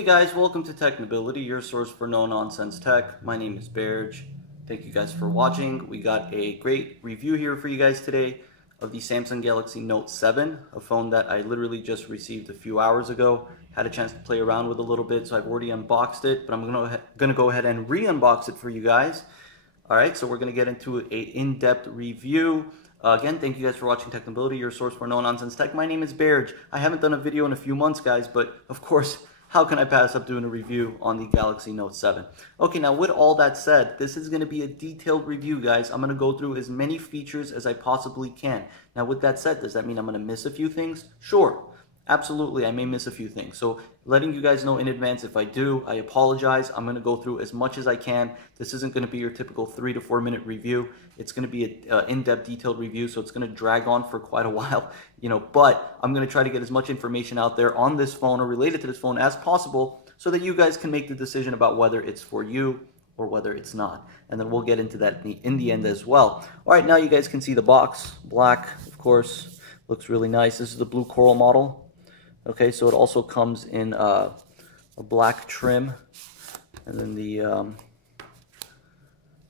Hey guys, welcome to Technibility, your source for no-nonsense tech. My name is Berj. Thank you guys for watching. We got a great review here for you guys today of the Samsung Galaxy Note7, a phone that I literally just received a few hours ago. Had a chance to play around with a little bit, so I've already unboxed it, but I'm gonna go ahead and re-unbox it for you guys. Alright, so we're gonna get into an in-depth review. Again, thank you guys for watching Technibility, your source for no-nonsense tech. My name is Berj. I haven't done a video in a few months, guys, but of course, how can I pass up doing a review on the Galaxy Note 7? Okay, now with all that said, this is going to be a detailed review, guys. I'm going to go through as many features as I possibly can. Now with that said, does that mean I'm going to miss a few things? Sure. Absolutely, I may miss a few things. So letting you guys know in advance, if I do, I apologize. I'm going to go through as much as I can. This isn't going to be your typical 3 to 4 minute review. It's going to be an in-depth, detailed review, so it's going to drag on for quite a while, but I'm going to try to get as much information out there on this phone or related to this phone as possible so that you guys can make the decision about whether it's for you or whether it's not. And then we'll get into that in the end as well. All right, now you guys can see the box. Black, of course, looks really nice. This is the blue coral model. Okay, so it also comes in a black trim and then the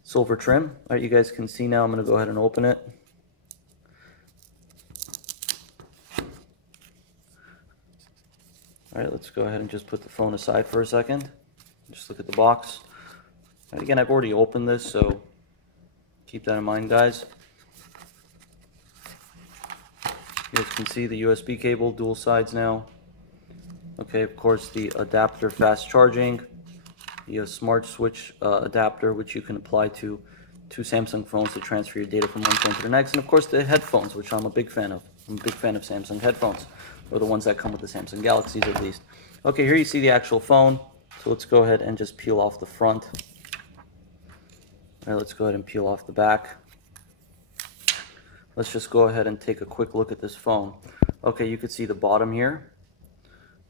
silver trim. All right, you guys can see now. I'm going to go ahead and open it. All right, let's go ahead and just put the phone aside for a second. Just look at the box. All right, again, I've already opened this, so keep that in mind, guys. You guys can see the USB cable, dual sides now. Okay, of course, the adapter fast charging, the smart switch adapter, which you can apply to two Samsung phones to transfer your data from one phone to the next, and of course the headphones, which I'm a big fan of. I'm a big fan of Samsung headphones, or the ones that come with the Samsung Galaxies at least. Okay, here you see the actual phone, so let's go ahead and just peel off the front. All right, let's go ahead and peel off the back. Let's just go ahead and take a quick look at this phone. Okay, you can see the bottom here.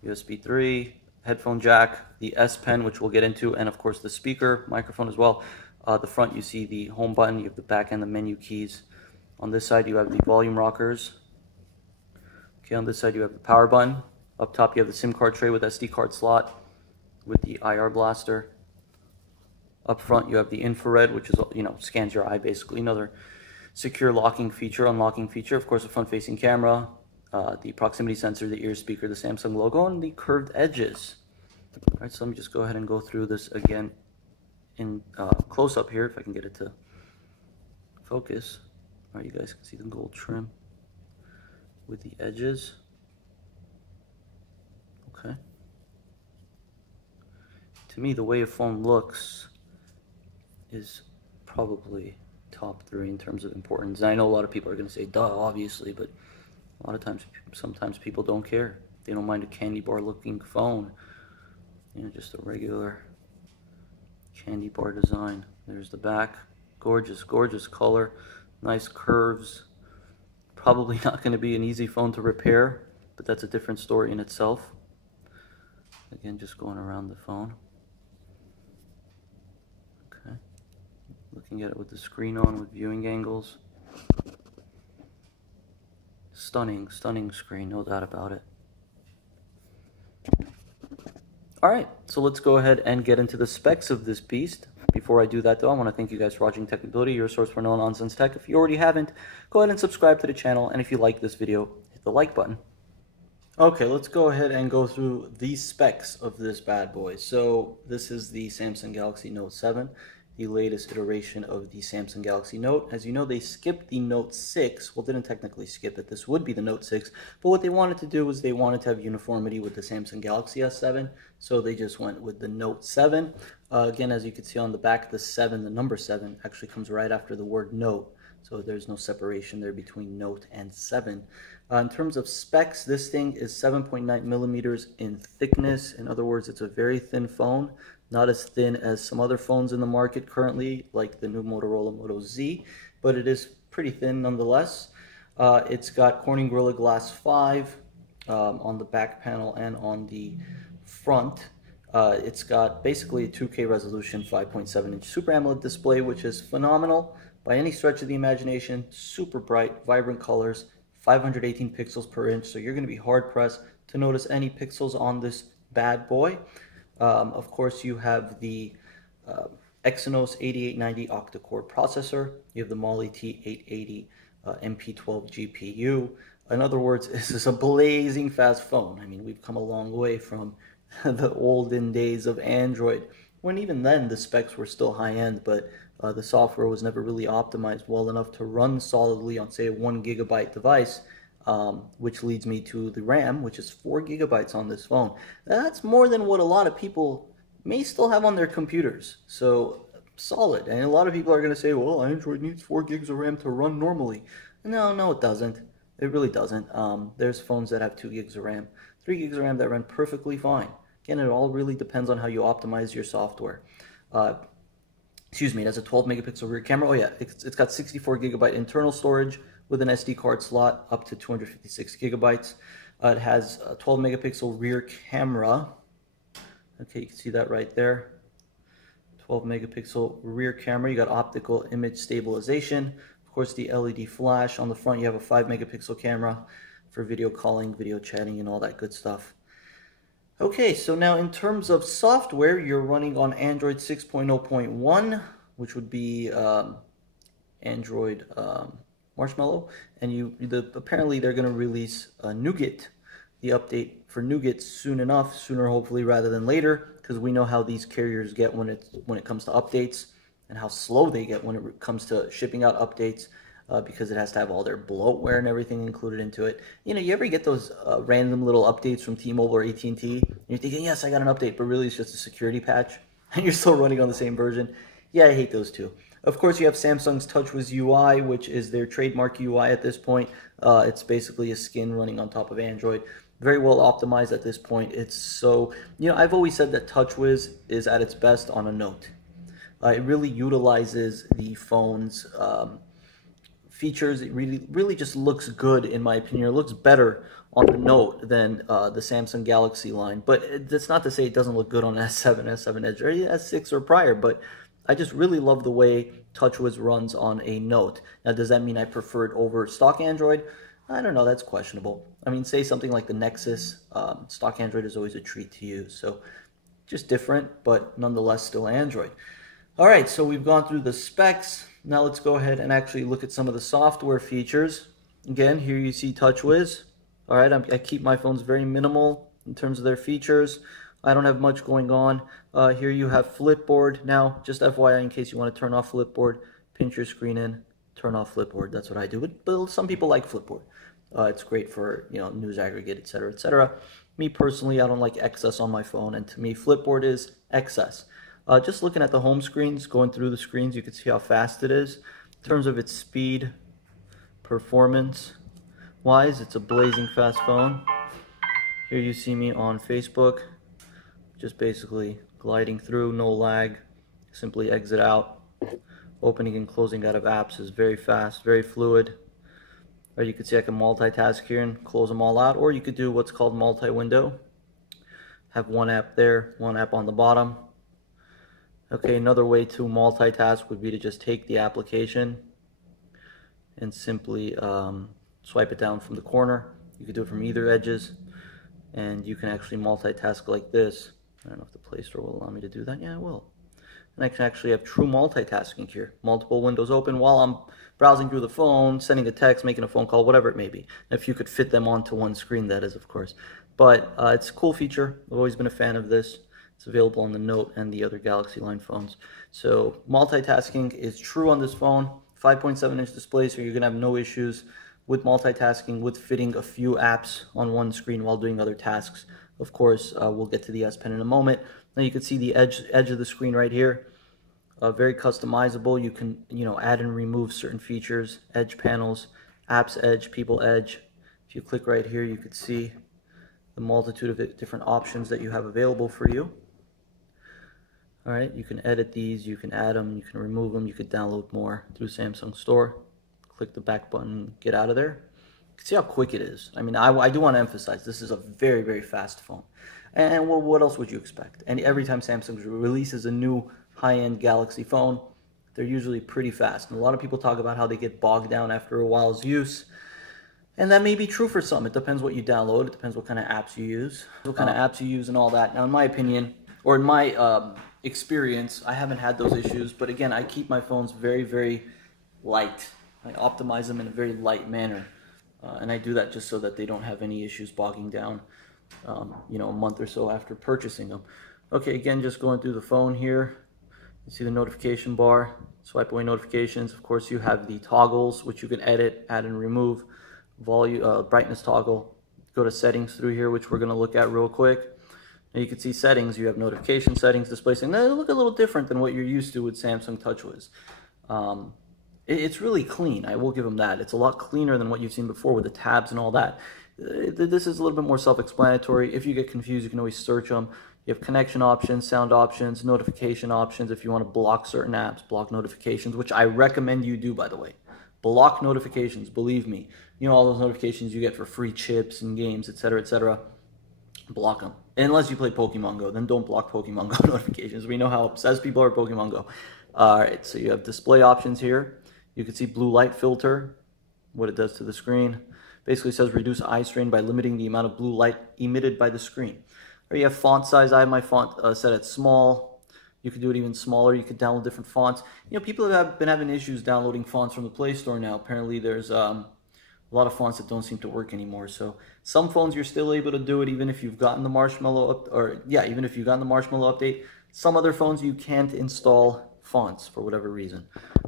USB 3, headphone jack, the S Pen, which we'll get into, and of course the speaker, microphone as well. The front, you see the home button, you have the back and the menu keys. On this side, you have the volume rockers. Okay, on this side, you have the power button. Up top, you have the SIM card tray with SD card slot with the IR blaster. Up front, you have the infrared, which is, scans your eye basically. Another secure locking feature, unlocking feature. Of course, a front-facing camera, the proximity sensor, the ear speaker, the Samsung logo, and the curved edges. All right, so let me just go ahead and go through this again in close-up here, if I can get it to focus. All right, you guys can see the gold trim with the edges. Okay. To me, the way a phone looks is probably top 3 in terms of importance. And I know a lot of people are going to say, duh, obviously, but a lot of times, sometimes people don't care. They don't mind a candy bar looking phone. Just a regular candy bar design. There's the back. Gorgeous, gorgeous color. Nice curves. Probably not going to be an easy phone to repair, but that's a different story in itself. Again, just going around the phone. Okay. Looking at it with the screen on with viewing angles. Stunning, stunning screen, no doubt about it. Alright, so let's go ahead and get into the specs of this beast. Before I do that though, I want to thank you guys for watching Technibility, your source for no-nonsense tech. If you already haven't, go ahead and subscribe to the channel, and if you like this video, hit the like button. Okay, let's go ahead and go through the specs of this bad boy. So this is the Samsung Galaxy Note 7, the latest iteration of the Samsung Galaxy Note. As you know, they skipped the Note 6. Well, didn't technically skip it. This would be the Note 6. But what they wanted to do was they wanted to have uniformity with the Samsung Galaxy S7. So they just went with the Note 7. Again, as you can see on the back, the number 7, actually comes right after the word Note. So there's no separation there between Note and 7. In terms of specs, this thing is 7.9 millimeters in thickness. In other words, it's a very thin phone. Not as thin as some other phones in the market currently, like the new Motorola Moto Z, but it is pretty thin nonetheless. It's got Corning Gorilla Glass 5 on the back panel and on the front. It's got basically a 2K resolution 5.7-inch Super AMOLED display, which is phenomenal by any stretch of the imagination. Super bright, vibrant colors, 518 pixels per inch, so you're going to be hard pressed to notice any pixels on this bad boy. Of course, you have the Exynos 8890 octa-core processor. You have the Mali T880 MP12 GPU. In other words, this is a blazing fast phone. I mean, we've come a long way from the olden days of Android, when even then the specs were still high-end, but the software was never really optimized well enough to run solidly on, say, a 1 gigabyte device, which leads me to the RAM, which is 4 gigabytes on this phone. That's more than what a lot of people may still have on their computers. So solid. And a lot of people are going to say, well, Android needs 4 gigs of RAM to run normally. No, it doesn't. It really doesn't. There's phones that have 2 gigs of RAM, 3 gigs of RAM that run perfectly fine. Again, it all really depends on how you optimize your software. Excuse me, it has a 12 megapixel rear camera. Oh yeah, it's got 64 gigabyte internal storage with an SD card slot up to 256 gigabytes. It has a 12 megapixel rear camera. Okay, you can see that right there. 12 megapixel rear camera. You got optical image stabilization. Of course, the LED flash. On the front, you have a 5 megapixel camera for video calling, video chatting, and all that good stuff. Okay, so now in terms of software, you're running on Android 6.0.1, which would be Android Marshmallow, and apparently they're going to release Nougat, the update for Nougat sooner hopefully rather than later, because we know how these carriers get when it comes to updates, and how slow they get when it comes to shipping out updates, because it has to have all their bloatware and everything included into it. You know, you ever get those random little updates from T-Mobile or AT&T, and you're thinking, yes, I got an update, but really it's just a security patch, and you're still running on the same version? Yeah, I hate those too. Of course, you have Samsung's TouchWiz UI, which is their trademark UI at this point. It's basically a skin running on top of Android. Very well optimized at this point. It's so, I've always said that TouchWiz is at its best on a Note. It really utilizes the phone's features. It really just looks good, in my opinion. It looks better on the Note than the Samsung Galaxy line. But that's not to say it doesn't look good on S7, S7 Edge, or S6 or prior, but I just really love the way TouchWiz runs on a Note. Now, does that mean I prefer it over stock Android? I don't know, that's questionable. I mean, say something like the Nexus, stock Android is always a treat to use. So just different, but nonetheless still Android. All right, so we've gone through the specs. Now let's go ahead and actually look at some of the software features. Again, here you see TouchWiz. All right, I keep my phones very minimal in terms of their features. I don't have much going on. Here you have Flipboard. Now, just FYI, in case you want to turn off Flipboard, pinch your screen in, turn off Flipboard. That's what I do. But some people like Flipboard. It's great for news aggregate, etc., etc. Me personally, I don't like excess on my phone, and to me, Flipboard is excess. Just looking at the home screens, going through the screens, you can see how fast it is. In terms of its speed, performance-wise, it's a blazing fast phone. Here you see me on Facebook, just basically gliding through, no lag, simply exit out. Opening and closing out of apps is very fast, very fluid. Or you can see I can multitask here and close them all out, or you could do what's called multi-window. Have one app there, one app on the bottom. Okay, another way to multitask would be to just take the application and simply swipe it down from the corner. You could do it from either edges, and you can actually multitask like this. I don't know if the Play Store will allow me to do that. Yeah, it will. And I can actually have true multitasking here. Multiple windows open while I'm browsing through the phone, sending a text, making a phone call, whatever it may be. If you could fit them onto one screen, that is, of course. But it's a cool feature. I've always been a fan of this. It's available on the Note and the other Galaxy line phones. So multitasking is true on this phone. 5.7-inch display, so you're going to have no issues with multitasking, with fitting a few apps on one screen while doing other tasks. Of course, we'll get to the S Pen in a moment. Now you can see the edge of the screen right here. Very customizable. You can add and remove certain features, edge panels, apps edge, people edge. If you click right here, you could see the multitude of different options that you have available for you. All right, you can edit these, you can add them, you can remove them, you could download more through Samsung Store. Click the back button, get out of there. You can see how quick it is. I mean, I do want to emphasize this is a very, very fast phone. And well, what else would you expect? And every time Samsung releases a new high-end Galaxy phone, they're usually pretty fast. And a lot of people talk about how they get bogged down after a while's use. And that may be true for some. It depends what you download. It depends what kind of apps you use, and all that. Now, in my opinion, or in my experience, I haven't had those issues. But again, I keep my phones very, very light. I optimize them in a very light manner. And I do that just so that they don't have any issues bogging down, you know, a month or so after purchasing them. Okay, again, just going through the phone here. You see the notification bar, swipe away notifications. Of course, you have the toggles, which you can edit, add and remove. Volume, brightness toggle. Go to settings through here, which we're going to look at real quick. And you can see settings. You have notification settings, display settings. They look a little different than what you're used to with Samsung TouchWiz. It's really clean. I will give them that. It's a lot cleaner than what you've seen before with the tabs and all that. This is a little bit more self-explanatory. If you get confused, you can always search them. You have connection options, sound options, notification options. If you want to block certain apps, block notifications, which I recommend you do, by the way. Block notifications, believe me. You know, all those notifications you get for free chips and games, etc., etc. Block them. Unless you play Pokemon Go, then don't block Pokemon Go notifications. We know how obsessed people are with Pokemon Go. All right, so you have display options here. You can see blue light filter, what it does to the screen. Basically says reduce eye strain by limiting the amount of blue light emitted by the screen. Or you have font size. I have my font set at small. You can do it even smaller. You can download different fonts. You know, people have been having issues downloading fonts from the Play Store now. Apparently there's a lot of fonts that don't seem to work anymore. So some phones you're still able to do it even if you've gotten the Marshmallow even if you've gotten the Marshmallow update. Some other phones you can't install fonts for whatever reason.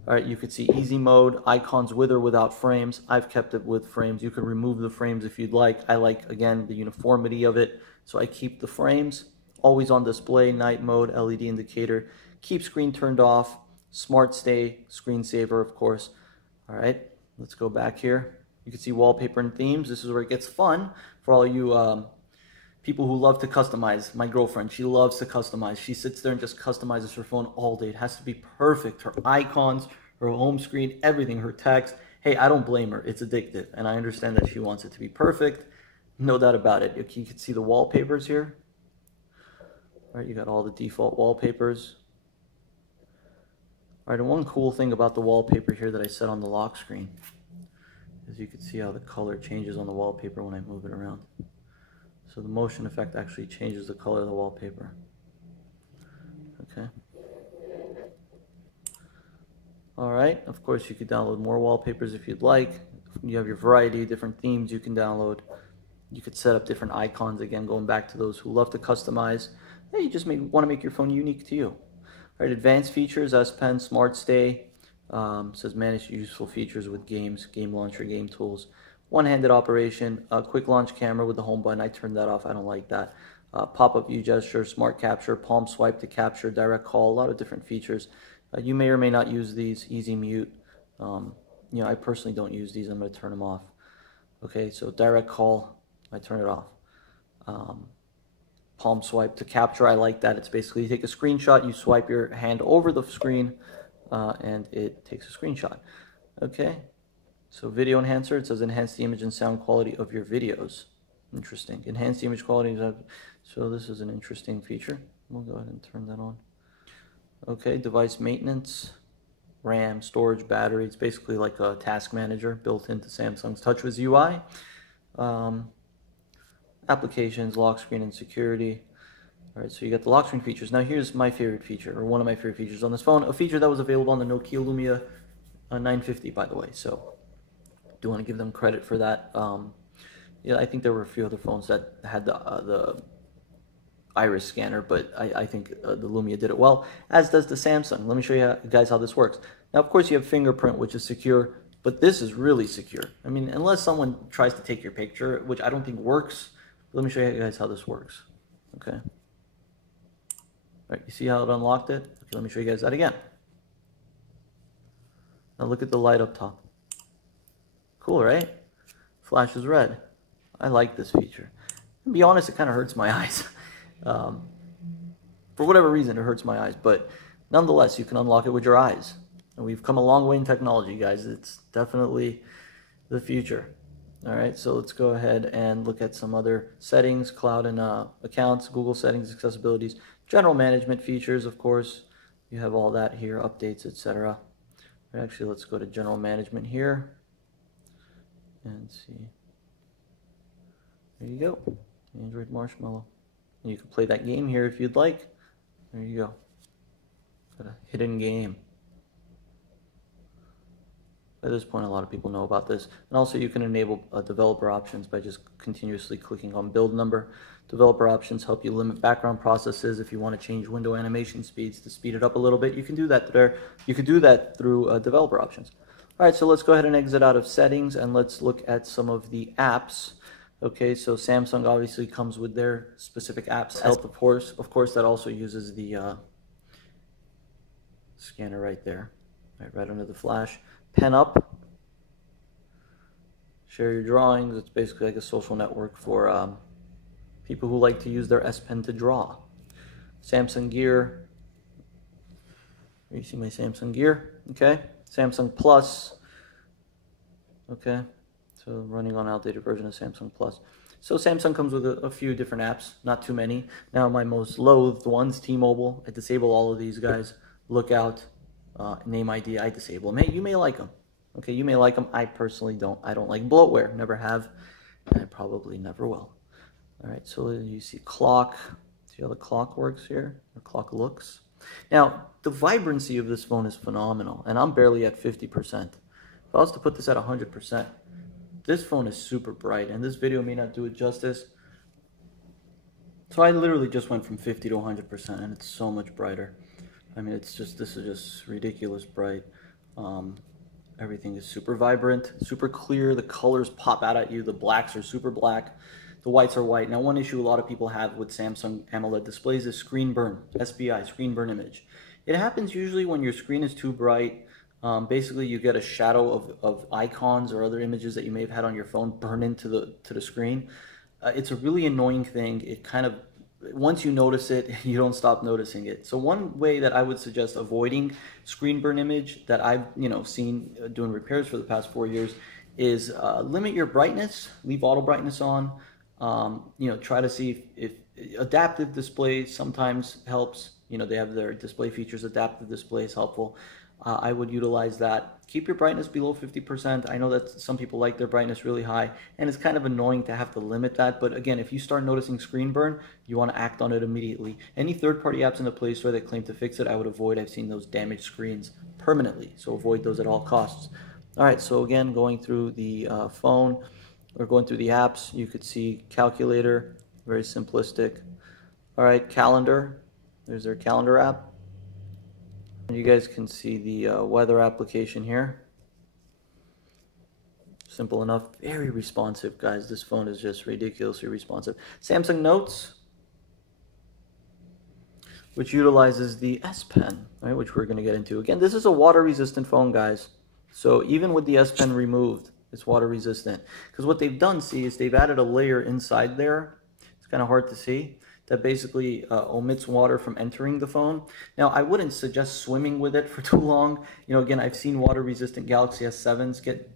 All right, you could see easy mode, icons with or without frames. I've kept it with frames. You can remove the frames if you'd like. I like, again, the uniformity of it, so I keep the frames. Always on display, night mode, LED indicator. Keep screen turned off, smart stay, screensaver, of course. All right, let's go back here. You can see wallpaper and themes. This is where it gets fun for all you people who love to customize. My girlfriend, she loves to customize. She sits there and just customizes her phone all day. It has to be perfect. Her icons, her home screen, everything, her text. Hey, I don't blame her. It's addictive, and I understand that she wants it to be perfect. No doubt about it. You can see the wallpapers here. All right, you got all the default wallpapers. All right, and one cool thing about the wallpaper here that I set on the lock screen is you can see how the color changes on the wallpaper when I move it around. So the motion effect actually changes the color of the wallpaper. Okay. All right, of course you could download more wallpapers if you'd like. You have your variety of different themes you can download. You could set up different icons, again, going back to those who love to customize. Hey, you just want to make your phone unique to you. All right, advanced features, S Pen, Smart Stay. Says manage useful features with games, game launcher, game tools. One-handed operation, quick launch camera with the home button. I turned that off. I don't like that. Pop-up view gesture, smart capture, palm swipe to capture, direct call, a lot of different features. You may or may not use these. Easy mute. You know, I personally don't use these. I'm going to turn them off. Okay, so direct call, I turn it off. Palm swipe to capture, I like that. It's basically you take a screenshot, you swipe your hand over the screen, and it takes a screenshot. Okay. So video enhancer, it says enhance the image and sound quality of your videos. Interesting. Enhance the image quality. So this is an interesting feature. We'll go ahead and turn that on. Okay, device maintenance, RAM, storage, battery. It's basically like a task manager built into Samsung's TouchWiz UI. Applications, lock screen, and security. All right, so you got the lock screen features. Now here's my favorite feature, or one of my favorite features on this phone. A feature that was available on the Nokia Lumia 950, by the way. So do want to give them credit for that. Yeah, I think there were a few other phones that had the iris scanner, but I think the Lumia did it well, as does the Samsung. Let me show you guys how this works. Now, of course, you have fingerprint, which is secure, but this is really secure. I mean, unless someone tries to take your picture, which I don't think works. Let me show you guys how this works. Okay. All right, you see how it unlocked it? Okay, let me show you guys that again. Now look at the light up top. Cool, right? Flashes red. I like this feature. To be honest, it kind of hurts my eyes. For whatever reason, it hurts my eyes. But nonetheless, you can unlock it with your eyes. And we've come a long way in technology, guys. It's definitely the future. All right, so let's go ahead and look at some other settings, cloud and accounts, Google settings, accessibilities, general management features, of course. You have all that here, updates, etc. Actually, let's go to general management here and see. There you go, Android Marshmallow. And you can play that game here if you'd like. There you go. Got a hidden game. At this point, a lot of people know about this. And also you can enable developer options by just continuously clicking on build number. Developer options help you limit background processes. If you want to change window animation speeds to speed it up a little bit, you can do that there. You can do that through developer options. All right, so let's go ahead and exit out of settings and let's look at some of the apps. Okay, so Samsung obviously comes with their specific apps. Health, of course, that also uses the scanner right there, right under the flash. Pen Up, share your drawings. It's basically like a social network for people who like to use their S Pen to draw. Samsung Gear, you see my Samsung Gear, okay. Samsung Plus, okay, so running on outdated version of Samsung Plus. So Samsung comes with a few different apps, not too many. Now my most loathed ones, T-Mobile, I disable all of these guys. Lookout, Name ID, I disable them. Hey, you may like them. Okay, you may like them. I personally don't. I don't like bloatware. Never have, and I probably never will. All right, so you see clock. See how the clock works here? The clock looks. Now, the vibrancy of this phone is phenomenal, and I'm barely at 50%. If I was to put this at 100%, this phone is super bright, and this video may not do it justice. So I literally just went from 50 to 100%, and it's so much brighter. I mean, this is just ridiculous bright. Everything is super vibrant, super clear. The colors pop out at you. The blacks are super black. The whites are white. Now, one issue a lot of people have with Samsung AMOLED displays is screen burn, SBI, screen burn image. It happens usually when your screen is too bright. Basically, you get a shadow of icons or other images that you may have had on your phone burn into the screen. It's a really annoying thing. It kind of, once you notice it, you don't stop noticing it. So one way that I would suggest avoiding screen burn image that I've seen doing repairs for the past 4 years is limit your brightness, leave auto brightness on. Try to see if adaptive display sometimes helps. They have their display features. Adaptive display is helpful. I would utilize that. Keep your brightness below 50%. I know that some people like their brightness really high, and it's kind of annoying to have to limit that. But again, if you start noticing screen burn, you want to act on it immediately. Any third-party apps in the Play Store that claim to fix it, I would avoid. I've seen those damaged screens permanently, so avoid those at all costs. All right, so again, going through the phone, or going through the apps, you could see calculator, very simplistic. All right, calendar, there's their calendar app. You guys can see the weather application here. Simple enough, very responsive, guys. This phone is just ridiculously responsive. Samsung Notes, which utilizes the S Pen, right, which we're going to get into. Again, this is a water-resistant phone, guys. So even with the S Pen removed, it's water resistant. Because what they've done, see, is they've added a layer inside there. It's kind of hard to see. That basically omits water from entering the phone. Now, I wouldn't suggest swimming with it for too long. Again, I've seen water resistant Galaxy S7s get,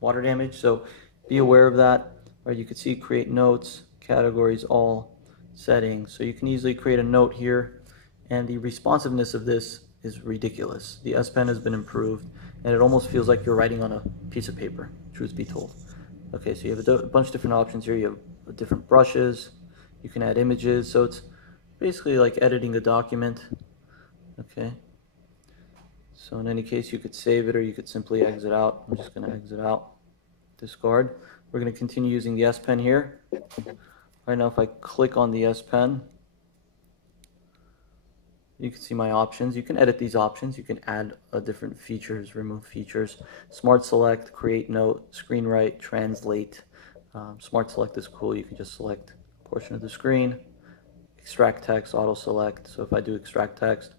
water damage. So be aware of that. Or you can see create notes, categories, all, settings. So you can easily create a note here. And the responsiveness of this is ridiculous. The S Pen has been improved, and it almost feels like you're writing on a piece of paper, truth be told. Okay, so you have a bunch of different options here. You have different brushes. You can add images, so it's basically like editing a document. Okay, so in any case, you could save it or you could simply exit out. I'm just going to exit out, discard. We're going to continue using the S Pen here. Right now, if I click on the S Pen, you can see my options. You can edit these options. You can add different features, remove features. Smart Select, Create Note, Screen Write, Translate. Smart Select is cool. You can just select a portion of the screen. Extract text, auto select. So if I do extract text,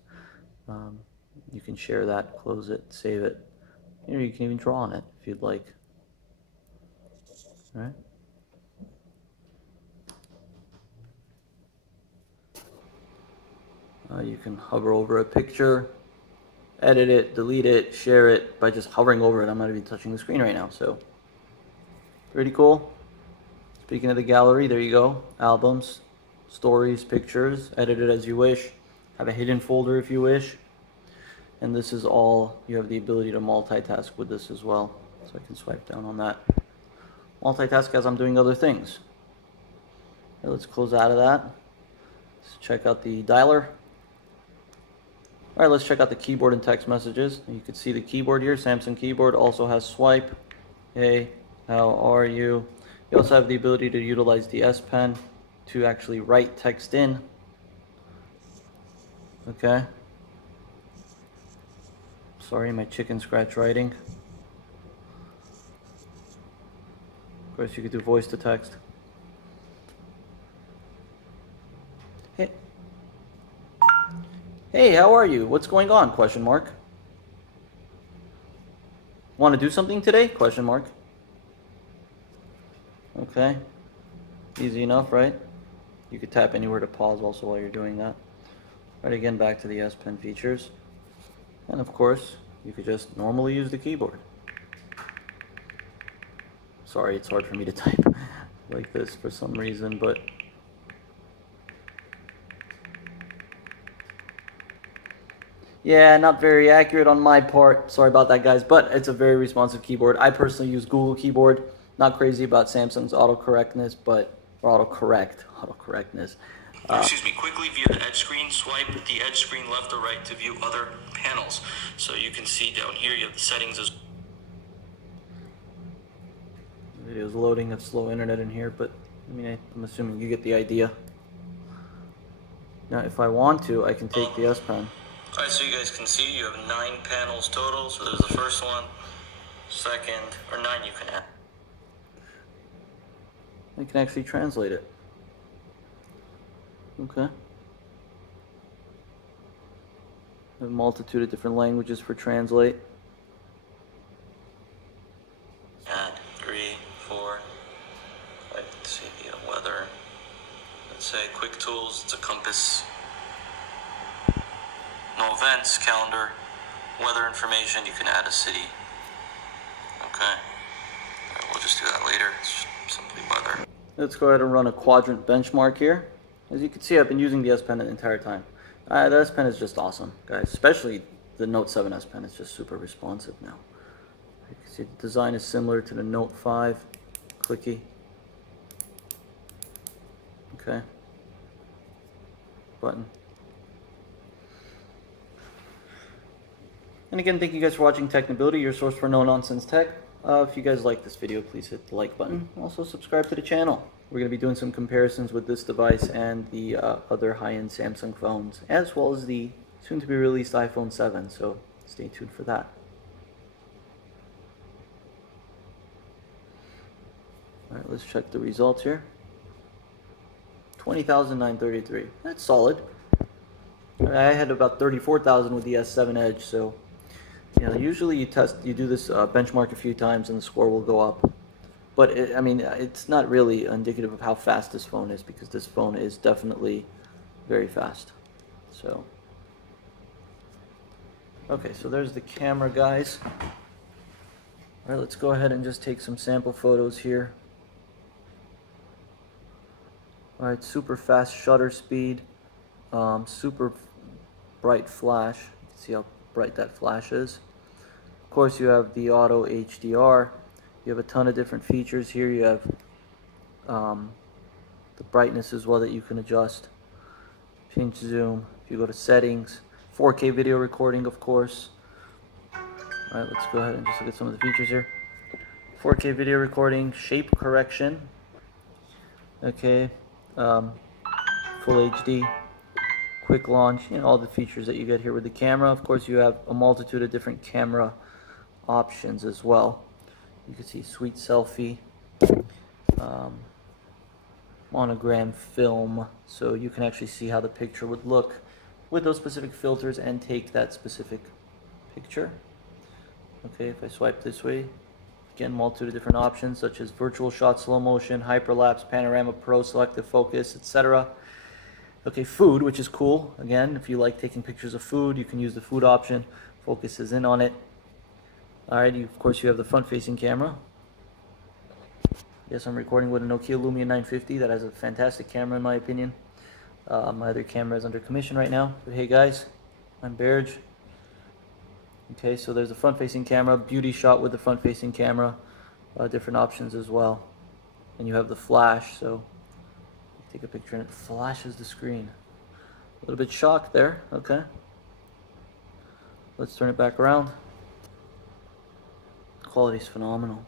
you can share that, close it, save it. You can even draw on it if you'd like. All right. You can hover over a picture, edit it, delete it, share it by just hovering over it. I'm not even touching the screen right now, so pretty cool. Speaking of the gallery, there you go. Albums, stories, pictures, edit it as you wish. Have a hidden folder if you wish. And this is all, you have the ability to multitask with this as well. So I can swipe down on that. Multitask as I'm doing other things. Okay, let's close out of that. Let's check out the dialer. All right, let's check out the keyboard and text messages. You can see the keyboard here. Samsung keyboard also has swipe. Hey, how are you? You also have the ability to utilize the S Pen to actually write text in. Okay. Sorry, my chicken scratch writing. Of course, you could do voice to text. Hey, how are you? What's going on? Question mark. Want to do something today? Question mark. Okay. Easy enough, right? You could tap anywhere to pause also while you're doing that. Right, again, back to the S Pen features. And of course, you could just normally use the keyboard. Sorry, it's hard for me to type like this for some reason, but yeah, not very accurate on my part. Sorry about that, guys, but it's a very responsive keyboard. I personally use Google Keyboard. Not crazy about Samsung's autocorrectness, but autocorrectness. Excuse me, quickly via the edge screen, swipe the edge screen left or right to view other panels. So you can see down here you have the settings as The video's loading at slow internet in here, but I mean, I'm assuming you get the idea. Now, if I want to, I can take the S Pen. Alright, so you guys can see you have 9 panels total. So there's the first one, second, or 9 you can add. I can actually translate it. Okay. A multitude of different languages for translate. Add 3, 4. Let's see, weather. Let's say quick tools, it's a compass. No events, calendar, weather information, you can add a city. Okay. Alright, we'll just do that later. It's just simply weather. Let's go ahead and run a quadrant benchmark here. As you can see, I've been using the S Pen the entire time. The S Pen is just awesome, guys. Especially the Note 7 S Pen is just super responsive now. You can see the design is similar to the Note 5. Clicky. Okay. Button. And again, thank you guys for watching Technibility, your source for no-nonsense tech. If you guys like this video, please hit the like button. Also, subscribe to the channel. We're going to be doing some comparisons with this device and the other high-end Samsung phones, as well as the soon-to-be released iPhone 7, so stay tuned for that. Alright, let's check the results here. 20,933. That's solid. I had about 34,000 with the S7 Edge, so you know, usually you do this benchmark a few times and the score will go up. But I mean, it's not really indicative of how fast this phone is, because this phone is definitely very fast. So, okay, so there's the camera, guys. All right, let's go ahead and just take some sample photos here. All right, super fast shutter speed, super bright flash. You can see how bright that flash is. Of course, you have the auto HDR. You have a ton of different features here. You have the brightness as well that you can adjust. Pinch zoom. If you go to settings, 4K video recording, of course. All right, let's go ahead and just look at some of the features here. 4K video recording, shape correction. Okay, full HD, quick launch, you know, all the features that you get here with the camera. Of course, you have a multitude of different camera options as well. You can see sweet selfie, monogram film, so you can actually see how the picture would look with those specific filters and take that specific picture. Okay, if I swipe this way, again, multitude of different options such as virtual shot, slow motion, hyperlapse, panorama, pro, selective focus, etc. Okay, food, which is cool. Again, if you like taking pictures of food, you can use the food option. Focuses in on it. Alright, of course you have the front-facing camera. Yes, I'm recording with a Nokia Lumia 950. That has a fantastic camera in my opinion. My other camera is under commission right now. But hey guys, I'm Berj. Okay, so there's a front-facing camera, beauty shot with the front-facing camera. Different options as well. And you have the flash, so take a picture and it flashes the screen. A little bit shocked there, okay. Let's turn it back around. Quality's phenomenal.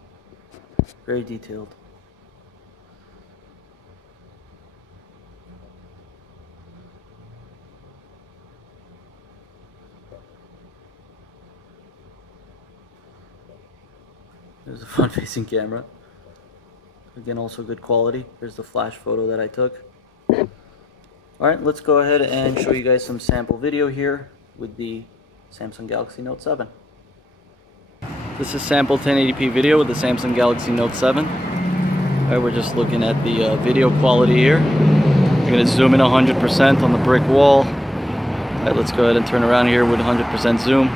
Very detailed. There's a front-facing camera. Again, also good quality. Here's the flash photo that I took. Alright, let's go ahead and show you guys some sample video here with the Samsung Galaxy Note 7. This is sample 1080p video with the Samsung Galaxy Note 7. Alright, we're just looking at the video quality here. We're going to zoom in 100% on the brick wall. Alright, let's go ahead and turn around here with 100% zoom.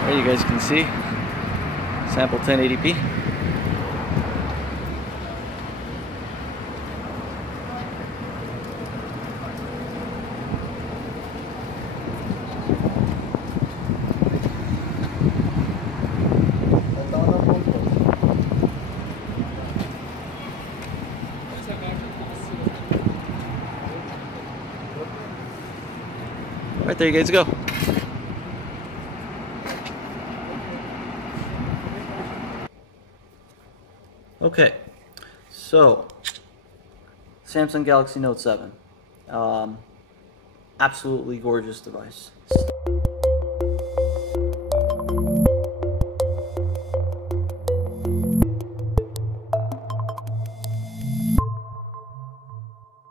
Alright, you guys can see sample 1080p. Alright, there you guys go. Okay, so Samsung Galaxy Note 7. Absolutely gorgeous device.